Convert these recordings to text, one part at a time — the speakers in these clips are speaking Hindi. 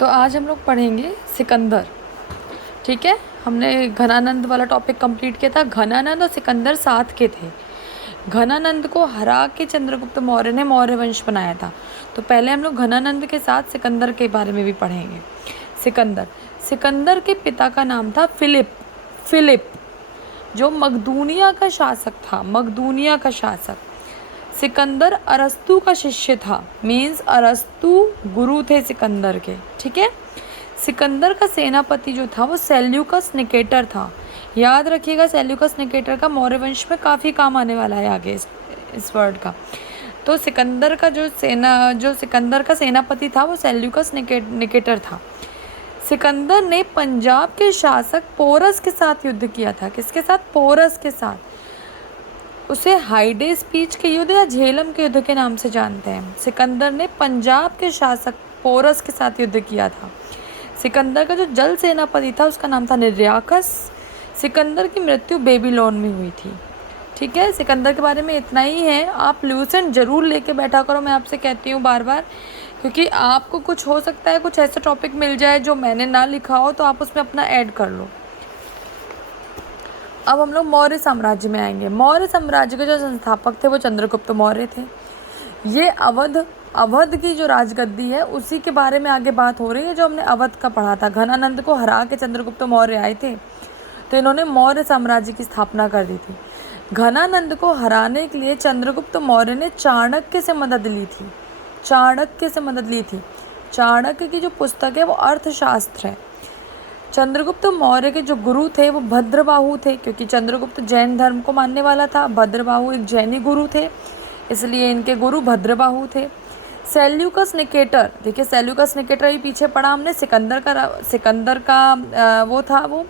तो आज हम लोग पढ़ेंगे सिकंदर। ठीक है, हमने घनानंद वाला टॉपिक कंप्लीट किया था। घनानंद और सिकंदर साथ के थे। घनानंद को हरा के चंद्रगुप्त मौर्य ने मौर्य वंश बनाया था। तो पहले हम लोग घनानंद के साथ सिकंदर के बारे में भी पढ़ेंगे। सिकंदर के पिता का नाम था फिलिप, जो मकदूनिया का शासक था। सिकंदर अरस्तु का शिष्य था, मीन्स अरस्तु गुरु थे सिकंदर के। ठीक है, सिकंदर का सेनापति जो था वो सेल्यूकस निकेटर था। याद रखिएगा, सेल्यूकस निकेटर का मौर्य वंश में काफ़ी काम आने वाला है आगे इस वर्ड का। तो सिकंदर का सेनापति था वो सेल्यूकस निकेटर था। सिकंदर ने पंजाब के शासक पोरस के साथ युद्ध किया था। किसके साथ? पोरस के साथ। उसे हाइडे स्पीच के युद्ध या झेलम के युद्ध के नाम से जानते हैं। सिकंदर ने पंजाब के शासक पोरस के साथ युद्ध किया था। सिकंदर का जो जल सेनापति था उसका नाम था निर्याकस। सिकंदर की मृत्यु बेबीलोन में हुई थी। ठीक है, सिकंदर के बारे में इतना ही है। आप ल्यूसेंट ज़रूर लेके बैठा करो, मैं आपसे कहती हूँ बार बार, क्योंकि आपको कुछ हो सकता है कुछ ऐसा टॉपिक मिल जाए जो मैंने ना लिखा हो, तो आप उसमें अपना ऐड कर लो। अब हम लोग मौर्य साम्राज्य में आएंगे। मौर्य साम्राज्य के जो संस्थापक थे वो चंद्रगुप्त मौर्य थे। ये अवध की जो राजगद्दी है उसी के बारे में आगे बात हो रही है, जो हमने अवध का पढ़ा था। घनानंद को हरा के चंद्रगुप्त मौर्य आए थे, तो इन्होंने मौर्य साम्राज्य की स्थापना कर दी थी। घनानंद को हराने के लिए चंद्रगुप्त मौर्य ने चाणक्य से मदद ली थी। चाणक्य की जो पुस्तक है वो अर्थशास्त्र है। चंद्रगुप्त मौर्य के जो गुरु थे वो भद्रबाहु थे, क्योंकि चंद्रगुप्त जैन धर्म को मानने वाला था। भद्रबाहु एक जैनी गुरु थे, इसलिए इनके गुरु भद्रबाहु थे। सेल्यूकस निकेटर, देखिए सेल्यूकस निकेटर ही पीछे पढ़ा हमने। सिकंदर का वो था वो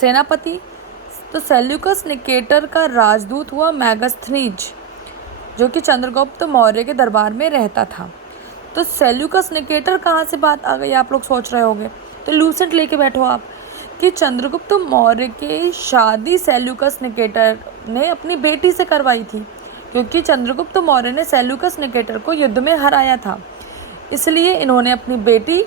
सेनापति। तो सेल्यूकस निकेटर का राजदूत हुआ मैगस्थनीज, जो कि चंद्रगुप्त मौर्य के दरबार में रहता था। तो सेल्यूकस निकेटर कहाँ से बात आ गई, आप लोग सोच रहे होंगे, तो लूसेंट लेके बैठो आप कि चंद्रगुप्त मौर्य की शादी सेल्यूकस निकेटर ने अपनी बेटी से करवाई थी, क्योंकि चंद्रगुप्त मौर्य ने सेल्यूकस निकेटर को युद्ध में हराया था, इसलिए इन्होंने अपनी बेटी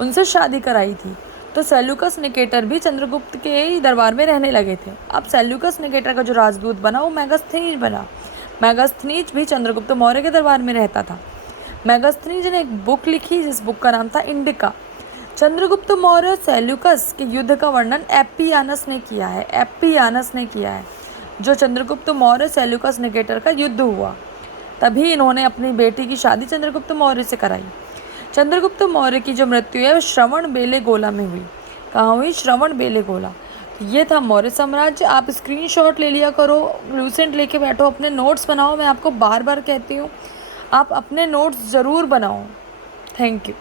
उनसे शादी कराई थी। तो सेल्यूकस निकेटर भी चंद्रगुप्त के ही दरबार में रहने लगे थे। अब सेल्यूकस निकेटर का जो राजदूत बना वो मैगस्थनीज बना। मैगस्थनीज भी चंद्रगुप्त मौर्य के दरबार में रहता था। मैगस्थनीज ने एक बुक लिखी, जिस बुक का नाम था इंडिका। चंद्रगुप्त मौर्य और सेल्यूकस के युद्ध का वर्णन एप्पियानस ने किया है। जो चंद्रगुप्त मौर्य सेल्यूकस निकेटर का युद्ध हुआ, तभी इन्होंने अपनी बेटी की शादी चंद्रगुप्त मौर्य से कराई। चंद्रगुप्त मौर्य की जो मृत्यु है वो श्रवणबेलगोला में हुई। कहाँ हुई? श्रवणबेलगोला। ये था मौर्य साम्राज्य। आप स्क्रीनशॉट ले लिया करो, लूसेंट लेके बैठो, अपने नोट्स बनाओ। मैं आपको बार बार कहती हूँ, आप अपने नोट्स ज़रूर बनाओ। Thank you.